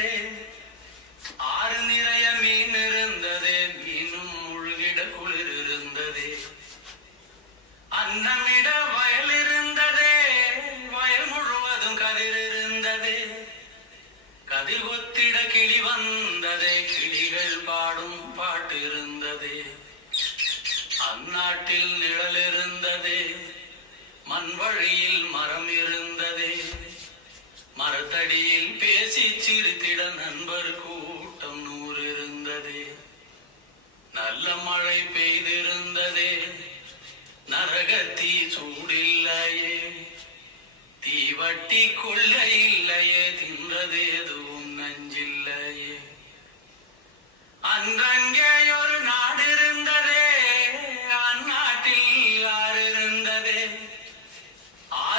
இருந்தது ஆறு நிறைய மீன் இருந்தது மீனும் முழுகிட குளிர் இருந்தது அன்னமிட வயல் இருந்தது வயல் முழுவதும் கதிர் இருந்தது கதிர் கொத்திட கிளி வந்தது கிளிகள் பாடும் பாட்டு இருந்தது அந்நாட்டில் நிழல் இருந்தது மண் வழியில் மரத்தடியில் பேசி சிரித்திட நண்பர் கூட்டம் நூறு இருந்ததே நல்ல மழை பெய்திருந்ததே நரகத்தி சூடில்லையே தீவட்டி கொள்ள இல்லையே தின்றது எதுவும் நஞ்சில்லையே அன்றங்கே ஒரு நாடு இருந்ததே அந்நாட்டில் யார் இருந்ததே